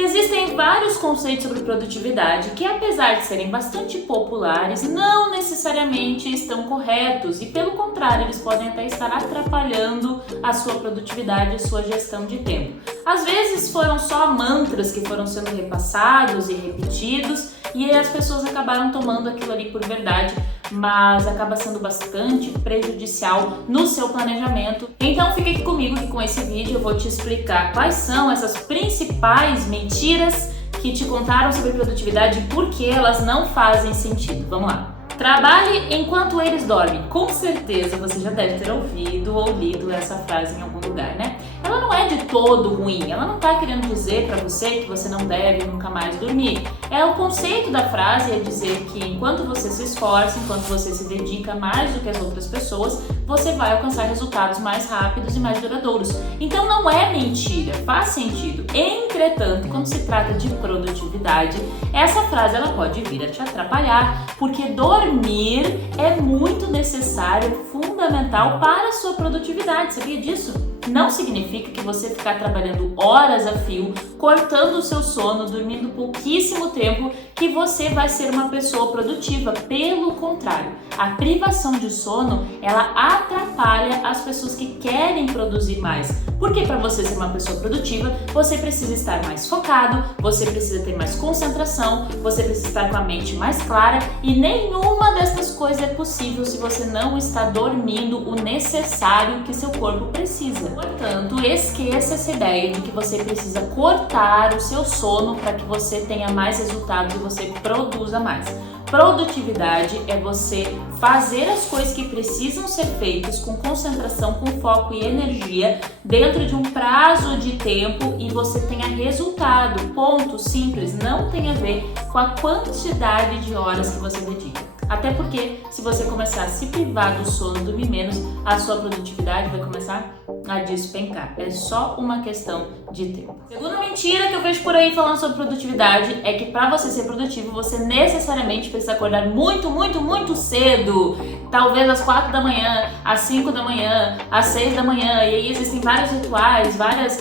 Existem vários conceitos sobre produtividade que, apesar de serem bastante populares, não necessariamente estão corretos e, pelo contrário, eles podem até estar atrapalhando a sua produtividade e sua gestão de tempo. Às vezes foram só mantras que foram sendo repassados e repetidos e as pessoas acabaram tomando aquilo ali por verdade, mas acaba sendo bastante prejudicial no seu planejamento. Então fica aqui comigo que com esse vídeo eu vou te explicar quais são essas principais mentiras que te contaram sobre produtividade e por que elas não fazem sentido. Vamos lá. Trabalhe enquanto eles dormem. Com certeza você já deve ter ouvido ou lido essa frase em algum lugar, né? Ela não é de todo ruim, ela não tá querendo dizer para você que você não deve nunca mais dormir. O conceito da frase é dizer que enquanto você se esforça, enquanto você se dedica mais do que as outras pessoas, você vai alcançar resultados mais rápidos e mais duradouros. Então não é mentira, faz sentido. Entretanto, quando se trata de produtividade, essa frase ela pode vir a te atrapalhar, porque dormir é muito necessário, fundamental para a sua produtividade, sabia disso? Não significa que você ficar trabalhando horas a fio, cortando o seu sono, dormindo pouquíssimo tempo, que você vai ser uma pessoa produtiva. Pelo contrário, a privação de sono, ela atrapalha as pessoas que querem produzir mais. Porque para você ser uma pessoa produtiva, você precisa estar mais focado, você precisa ter mais concentração, você precisa estar com a mente mais clara e nenhuma dessas coisas é possível se você não está dormindo o necessário que seu corpo precisa. Portanto, esqueça essa ideia de que você precisa cortar o seu sono para que você tenha mais resultados e você produza mais. Produtividade é você fazer as coisas que precisam ser feitas com concentração, com foco e energia dentro de um prazo de tempo e você tenha resultado. Ponto simples, não tem a ver com a quantidade de horas que você dedica. Até porque se você começar a se privar do sono, dormir menos, a sua produtividade vai começar a despencar. É só uma questão de tempo. Segunda mentira que eu vejo por aí falando sobre produtividade é que para você ser produtivo, você necessariamente precisa acordar muito cedo. Talvez às 4 da manhã, às 5 da manhã, às 6 da manhã. E aí existem vários rituais, vários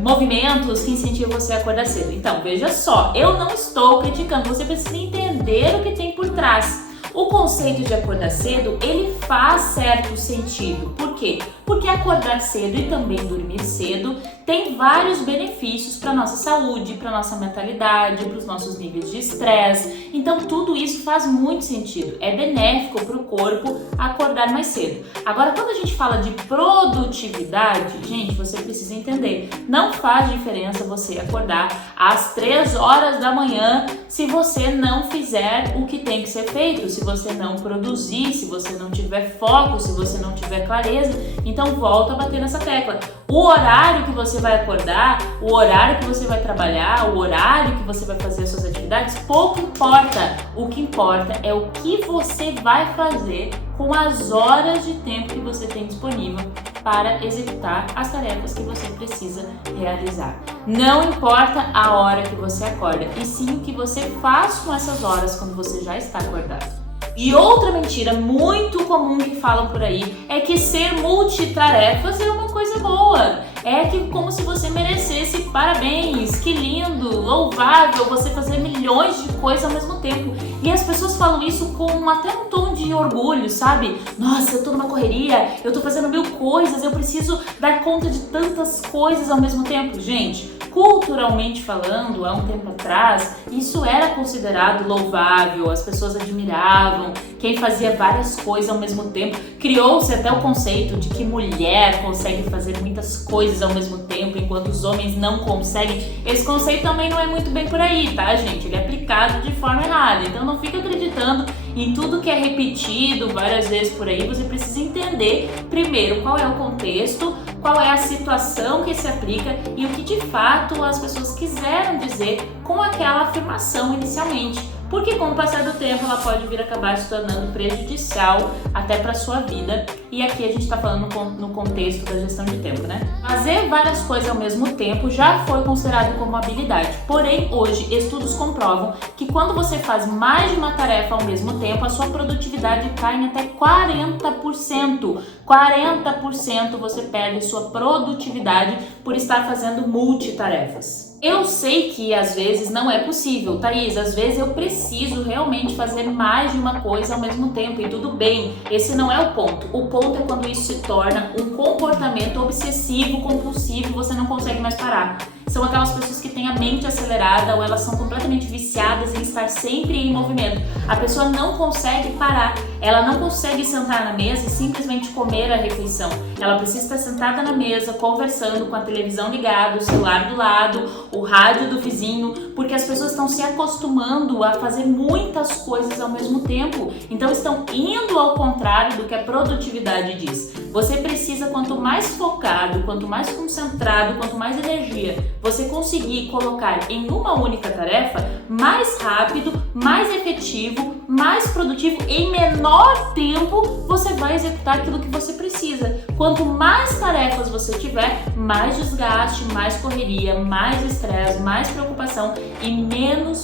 movimentos que incentivam você a acordar cedo. Então, veja só, eu não estou criticando, você precisa entender o que tem por trás. O conceito de acordar cedo, ele faz certo sentido. Por quê? Porque acordar cedo e também dormir cedo tem vários benefícios para nossa saúde, para nossa mentalidade, para os nossos níveis de estresse. Então tudo isso faz muito sentido. É benéfico para o corpo acordar mais cedo. Agora, quando a gente fala de produtividade, gente, você precisa entender. Não faz diferença você acordar às 3 horas da manhã se você não fizer o que tem que ser feito, se você não produzir, se você não tiver foco, se você não tiver clareza. Então volta a bater nessa tecla. O horário que você vai acordar, o horário que você vai trabalhar, o horário que você vai fazer as suas atividades, pouco importa. O que importa é o que você vai fazer com as horas de tempo que você tem disponível para executar as tarefas que você precisa realizar. Não importa a hora que você acorda, e sim o que você faz com essas horas quando você já está acordado. E outra mentira muito comum que falam por aí é que ser multitarefas é uma coisa boa. É que como se você merecesse parabéns, que lindo, louvável você fazer milhões de coisas ao mesmo tempo. E as pessoas falam isso com até um tom de orgulho, sabe? Nossa, eu tô numa correria, eu tô fazendo 1000 coisas, eu preciso dar conta de tantas coisas ao mesmo tempo. Gente, culturalmente falando, há um tempo atrás, isso era considerado louvável, as pessoas admiravam quem fazia várias coisas ao mesmo tempo. Criou-se até o conceito de que mulher consegue fazer muitas coisas ao mesmo tempo, enquanto os homens não conseguem. Esse conceito também não é muito bem por aí, tá, gente? Ele é aplicado de forma errada, então não fica acreditando em tudo que é repetido várias vezes por aí. Você precisa entender primeiro qual é o contexto, qual é a situação que se aplica e o que de fato as pessoas quiseram dizer com aquela afirmação inicialmente. Porque com o passar do tempo ela pode vir a acabar se tornando prejudicial até para sua vida. E aqui a gente está falando no contexto da gestão de tempo, né? Fazer várias coisas ao mesmo tempo já foi considerado como habilidade. Porém, hoje, estudos comprovam que quando você faz mais de uma tarefa ao mesmo tempo, a sua produtividade cai em até 40%. 40% você perde sua produtividade por estar fazendo multitarefas. Eu sei que às vezes não é possível, Thaís, às vezes eu preciso realmente fazer mais de uma coisa ao mesmo tempo e tudo bem, esse não é o ponto. O ponto é quando isso se torna um comportamento obsessivo, compulsivo, você não consegue mais parar. São aquelas pessoas que têm a mente acelerada ou elas são completamente viciadas em estar sempre em movimento. A pessoa não consegue parar, ela não consegue sentar na mesa e simplesmente comer a refeição. Ela precisa estar sentada na mesa, conversando, com a televisão ligada, o celular do lado, o rádio do vizinho, porque as pessoas estão se acostumando a fazer muitas coisas ao mesmo tempo. Então estão indo ao contrário do que a produtividade diz. Você precisa, quanto mais focado, quanto mais concentrado, quanto mais energia você conseguir colocar em uma única tarefa, mais rápido, mais efetivo, mais produtivo, em menor tempo, você vai executar aquilo que você precisa. Quanto mais tarefas você tiver, mais desgaste, mais correria, mais estresse, mais preocupação e menos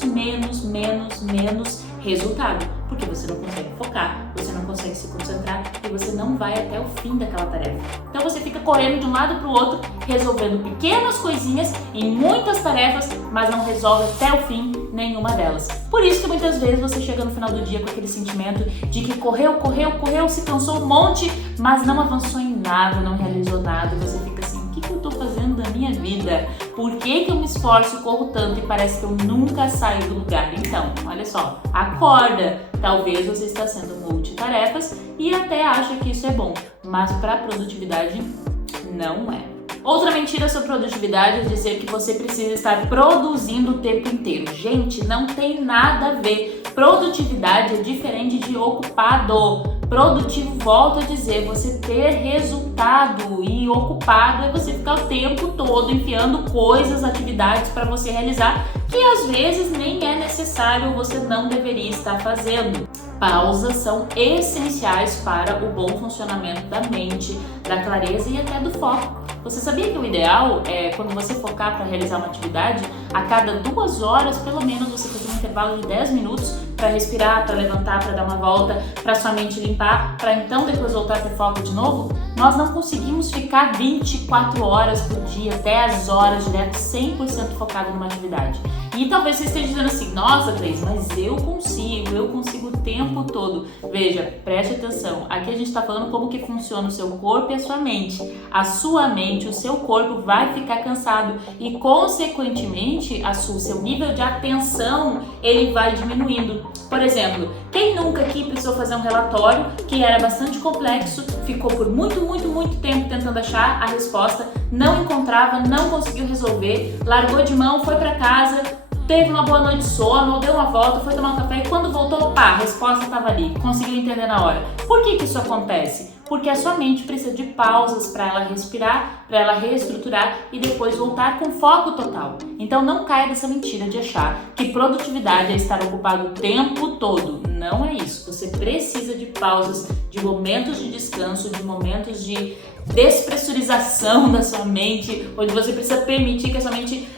resultado, porque você não consegue focar, você não consegue se concentrar e você não vai até o fim daquela tarefa. Então você fica correndo de um lado para o outro, resolvendo pequenas coisinhas em muitas tarefas, mas não resolve até o fim nenhuma delas. Por isso que muitas vezes você chega no final do dia com aquele sentimento de que correu, se cansou um monte, mas não avançou em nada, não realizou nada, você fica assim, o que eu tô fazendo da minha vida? Por que eu me esforço e corro tanto e parece que eu nunca saio do lugar? Então, olha só, acorda! Talvez você está sendo multitarefas e até acha que isso é bom, mas para a produtividade não é. Outra mentira sobre produtividade é dizer que você precisa estar produzindo o tempo inteiro. Gente, não tem nada a ver. Produtividade é diferente de ocupado. Produtivo, volto a dizer, você ter resultado, e ocupado é você ficar o tempo todo enfiando coisas, atividades para você realizar que às vezes nem é necessário, você não deveria estar fazendo. Pausas são essenciais para o bom funcionamento da mente, da clareza e até do foco. Você sabia que o ideal é, quando você focar para realizar uma atividade, a cada 2 horas, pelo menos, você fazer um intervalo de 10 minutos para respirar, para levantar, para dar uma volta, para sua mente limpar, para então depois voltar a ter foco de novo? Nós não conseguimos ficar 24 horas por dia, 10 horas direto, 100% focado numa atividade. E talvez você esteja dizendo assim, nossa, Cris, mas eu consigo o tempo todo. Veja, preste atenção, aqui a gente está falando como que funciona o seu corpo e a sua mente. A sua mente, o seu corpo vai ficar cansado e, consequentemente, o seu nível de atenção, ele vai diminuindo. Por exemplo, quem nunca aqui precisou fazer um relatório que era bastante complexo, ficou por muito tempo tentando achar a resposta, não encontrava, não conseguiu resolver, largou de mão, foi para casa, teve uma boa noite de sono, deu uma volta, foi tomar um café e quando voltou, pá, a resposta estava ali, conseguiu entender na hora. Por que isso acontece? Porque a sua mente precisa de pausas para ela respirar, para ela reestruturar e depois voltar com foco total. Então não caia dessa mentira de achar que produtividade é estar ocupado o tempo todo. Não é isso. Você precisa de pausas, de momentos de descanso, de momentos de despressurização da sua mente, onde você precisa permitir que a sua mente,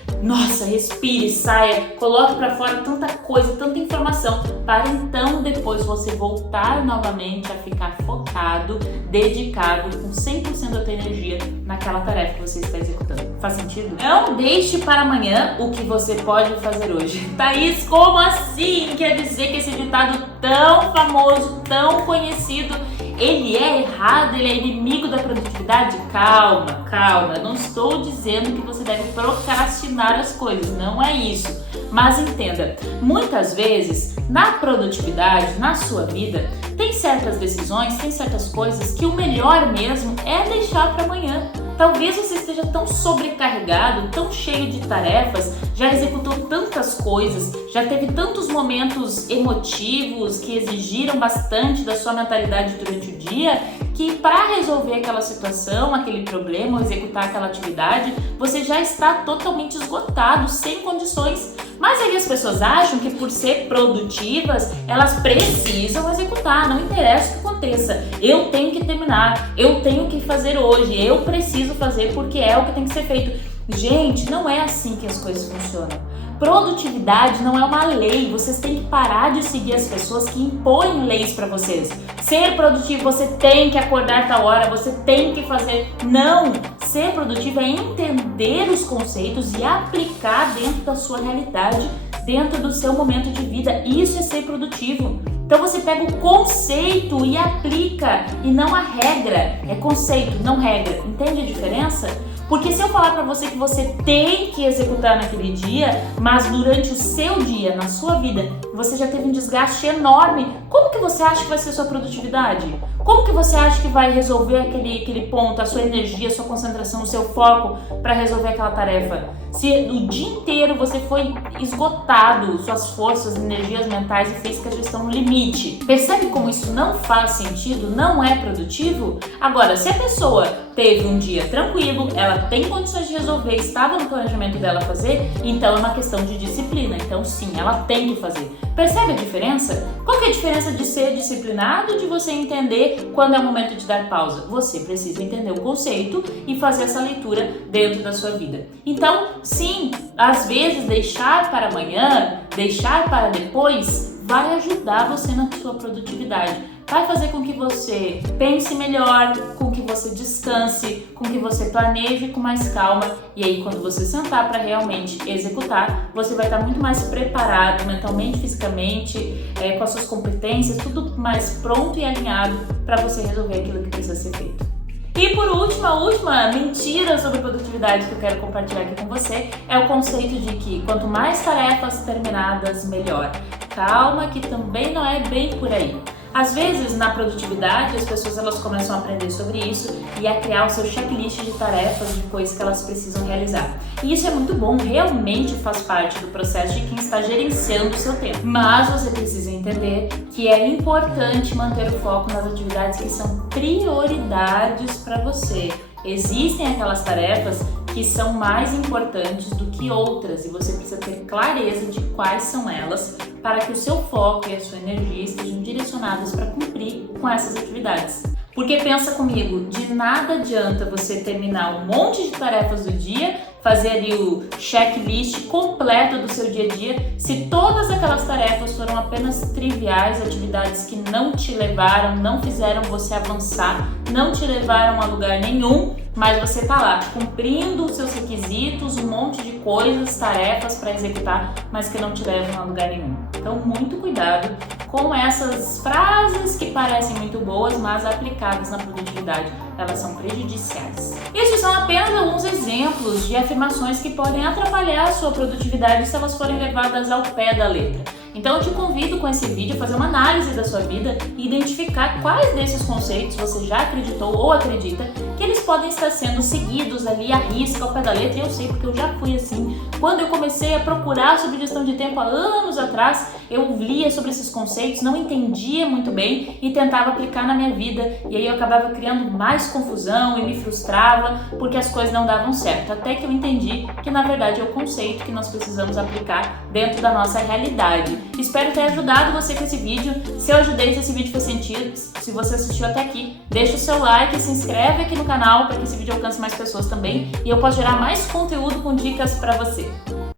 respire, saia, coloque para fora tanta coisa, tanta informação, para então depois você voltar novamente a ficar focado, dedicado, com 100% da tua energia naquela tarefa que você está executando. Faz sentido? Não deixe para amanhã o que você pode fazer hoje. Thaís, como assim? Quer dizer que esse ditado tão famoso, tão conhecido, ele é errado, ele é inimigo da produtividade? Calma, eu não estou dizendo que você deve procrastinar as coisas, não é isso. Mas entenda, muitas vezes, na produtividade, na sua vida, tem certas decisões, tem certas coisas que o melhor mesmo é deixar para amanhã. Talvez você esteja tão sobrecarregado, tão cheio de tarefas, já executou tantas coisas, já teve tantos momentos emotivos que exigiram bastante da sua mentalidade durante o dia, que para resolver aquela situação, aquele problema, ou executar aquela atividade, você já está totalmente esgotado, sem condições. Mas aí as pessoas acham que por ser produtivas, elas precisam executar, não interessa o que aconteça. Eu tenho que terminar, eu tenho que fazer hoje, eu preciso fazer porque é o que tem que ser feito. Gente, não é assim que as coisas funcionam. Produtividade não é uma lei, vocês têm que parar de seguir as pessoas que impõem leis para vocês. Ser produtivo, você tem que acordar tal hora, você tem que fazer. Não! Ser produtivo é entender os conceitos e aplicar dentro da sua realidade, dentro do seu momento de vida. Isso é ser produtivo. Então você pega o conceito e aplica, e não a regra. É conceito, não regra. Entende a diferença? Porque se eu falar para você que você tem que executar naquele dia, mas durante o seu dia, na sua vida, você já teve um desgaste enorme, como que você acha que vai ser a sua produtividade? Como que você acha que vai resolver aquele ponto, a sua energia, a sua concentração, o seu foco para resolver aquela tarefa? Se o dia inteiro você foi esgotado, suas forças, energias mentais e físicas já estão no limite. Percebe como isso não faz sentido, não é produtivo? Agora, se a pessoa teve um dia tranquilo, ela tem condições de resolver, estava no planejamento dela fazer, então é uma questão de disciplina. Então sim, ela tem que fazer. Percebe a diferença? Qual que é a diferença de ser disciplinado e de você entender quando é o momento de dar pausa? Você precisa entender o conceito e fazer essa leitura dentro da sua vida. Então, sim, às vezes deixar para amanhã, deixar para depois, vai ajudar você na sua produtividade. Vai fazer com que você pense melhor, com que você descanse, com que você planeje com mais calma. E aí, quando você sentar para realmente executar, você vai estar muito mais preparado mentalmente, fisicamente, com as suas competências, tudo mais pronto e alinhado para você resolver aquilo que precisa ser feito. E por último, a última mentira sobre produtividade que eu quero compartilhar aqui com você é o conceito de que quanto mais tarefas terminadas, melhor. Calma, que também não é bem por aí. Às vezes, na produtividade, as pessoas elas começam a aprender sobre isso e a criar o seu checklist de tarefas, de coisas que elas precisam realizar. E isso é muito bom, realmente faz parte do processo de quem está gerenciando o seu tempo. Mas você precisa entender que é importante manter o foco nas atividades que são prioridades para você. Existem aquelas tarefas que são mais importantes do que outras e você precisa ter clareza de quais são elas para que o seu foco e a sua energia estejam direcionadas para cumprir com essas atividades. Porque pensa comigo, de nada adianta você terminar um monte de tarefas do dia, fazer ali o checklist completo do seu dia a dia, se todas aquelas tarefas foram apenas triviais, atividades que não te levaram, não fizeram você avançar, não te levaram a lugar nenhum, mas você tá lá cumprindo os seus requisitos, um monte de coisas, tarefas para executar, mas que não te levam a lugar nenhum. Então, muito cuidado com essas frases que parecem muito boas, mas aplicadas na produtividade, elas são prejudiciais. Esses são apenas alguns exemplos de afirmações que podem atrapalhar a sua produtividade se elas forem levadas ao pé da letra. Então eu te convido com esse vídeo a fazer uma análise da sua vida e identificar quais desses conceitos você já acreditou ou acredita que eles podem estar sendo seguidos ali à risca, ao pé da letra. E eu sei porque eu já fui assim. Quando eu comecei a procurar sobre gestão de tempo há anos atrás, eu lia sobre esses conceitos, não entendia muito bem e tentava aplicar na minha vida. E aí eu acabava criando mais confusão e me frustrava porque as coisas não davam certo. Até que eu entendi que na verdade é o conceito que nós precisamos aplicar dentro da nossa realidade. Espero ter ajudado você com esse vídeo. Se eu ajudei, se esse vídeo fez sentido, se você assistiu até aqui, deixa o seu like, se inscreve aqui no canal para que esse vídeo alcance mais pessoas também e eu possa gerar mais conteúdo com dicas para você.